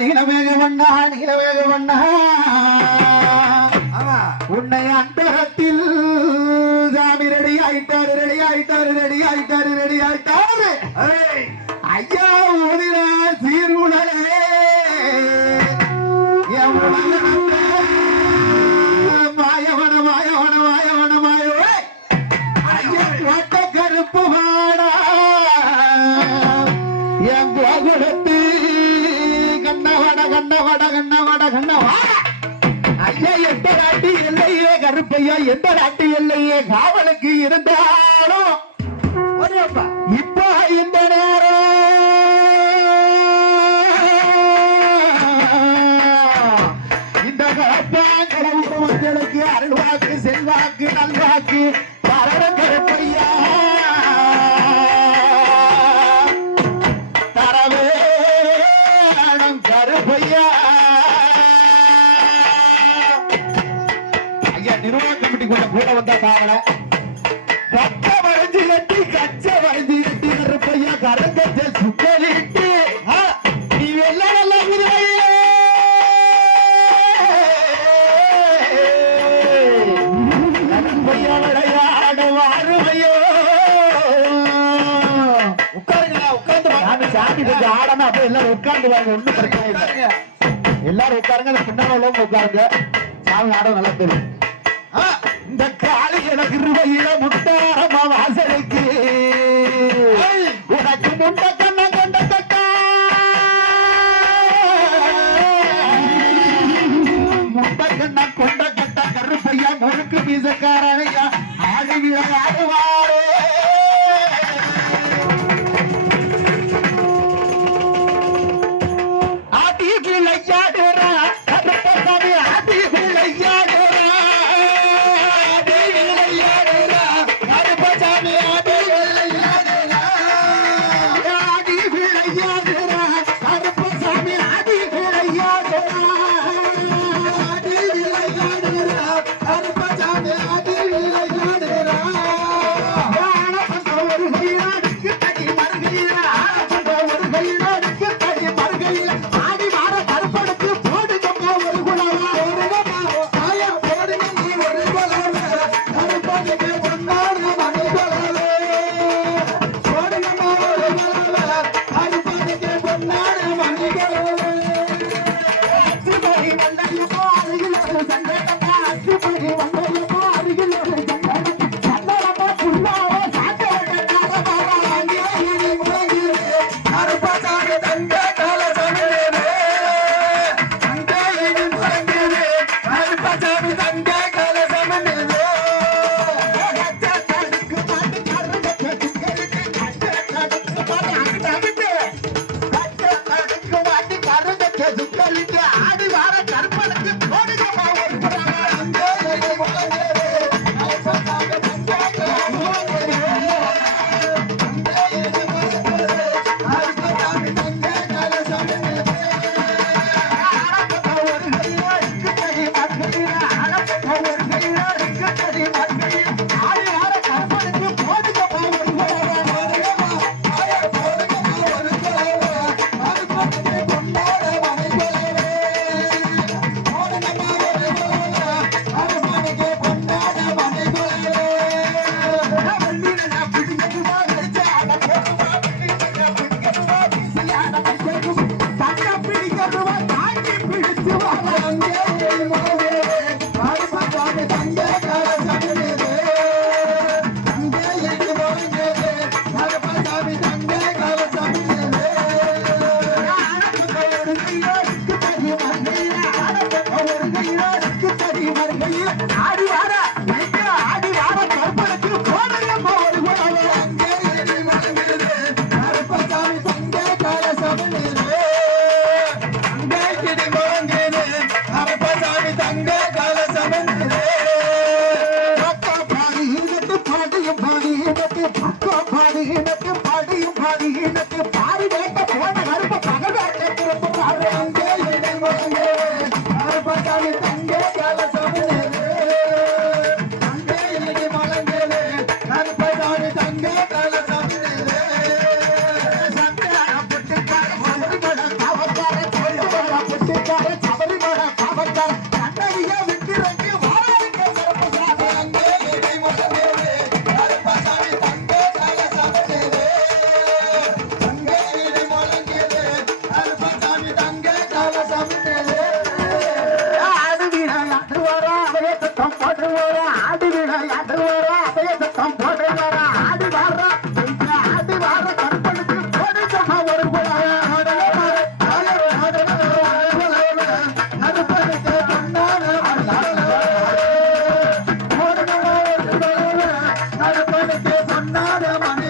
நீலவேகவண்ணா உன்னை அந்தரத்தில் சாமி ரெடி ஆயிட்டாரு ஐயா ஊதினா சீர்குழலே மாயவன ஐயா கோட்ட கருப்பு வாடா என் கோகுலத்து கண்ணவட ஐயா எந்த நாட்டு எல்லையே கருப்பையா எந்த நாட்டு எல்லையே காவலுக்கு இருந்தாலும் இப்போ இந்த நேரம் இந்த கடவுள் மக்களுக்கு அருள்வாக்கு செல்வாக்கு நல்வாக்கு தர கருப்பையா தரவே கருப்பையா ஐயா நிர்வாக கமிட்டி கூட வந்தா பாவல கச்ச வரைஞ்சி கட்டி கருப்பையா கரங்கத்தை சுத்தலிட்டு நீ எல்லாம் நல்லா கருப்பையா விளையாட வாருமையோ உட்கார்ந்து சாமி கொஞ்சம் ஆடணும் அப்ப எல்லாரும் உட்கார்ந்து வாங்க ஒண்ணும் பிரச்சனை இல்லை எல்லாரும் உட்காருங்க அந்த பின்னால உள்ளவங்க உட்காருங்க சாமி ஆட நல்லா தெரியும் இந்த காளி எனக்கு இருவையில முத்தாரமா வாசலுக்கு உனக்கு முண்ட கண்ண கொண்ட கட்டா முண்ட கண்ண கொண்ட கட்ட கருப்பையா முறுக்கு மீசக்காரனையா ஆடி விளையாடுவாரே ஆடி விளையாடுறா கருப்பசாமி ஆடி விளையாடுறா கருப்பசாமி தங்க கலசம் ஆடு விளையாட்டு வரா அவைய சத்தம் போட்டு வரா ஆடு விளையாட்டு வரா அவைய சத்தம் போட்டு வரா ஆடு வரா ஆடு வர கற்பனுக்கு போடு சொன்ன ஒரு நடுப்பனுக்கு பொன்னான நடுப்பனுக்கு பொன்னான மணி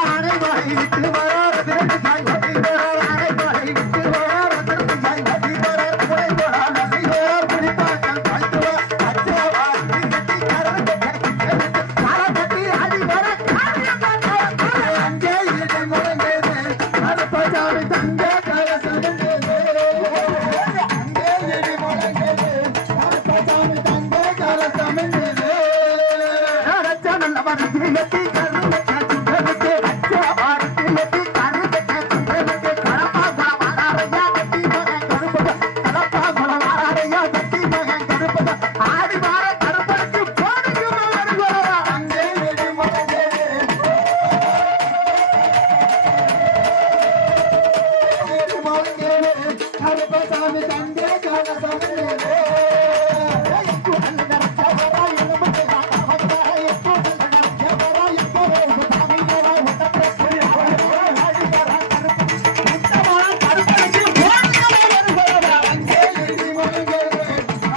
ஆனை வாய் விட்டு வராது சாய் வட்டி வராது ஆனை வாய் விட்டு வராது சாய் வட்டி வராது போய் போறான் நசிகோர் பிடிப்பாக்கள் பாய்த்துவா அச்சவா கட்டி கட்டி அடி வர அங்கே இடி முழங்கேது கருப்பசாமி தங்க கலசம் அங்கே இடி முழங்கேது கருப்பசாமி தங்க கலசம் நல்ல கட்டி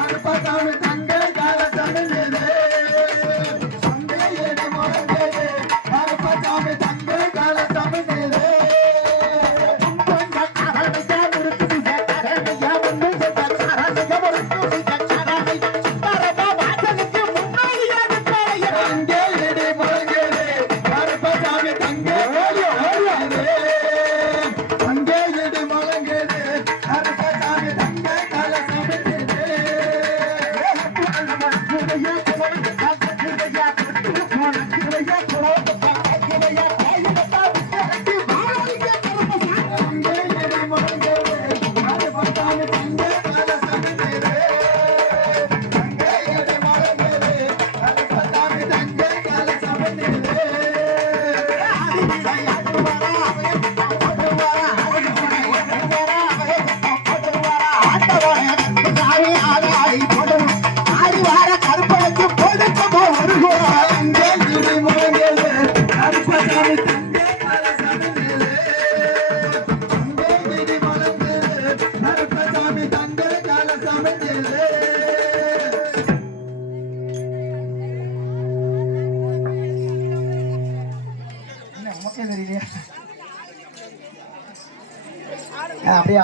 கருப்பசாமி தங்க கலசம் அப்படியே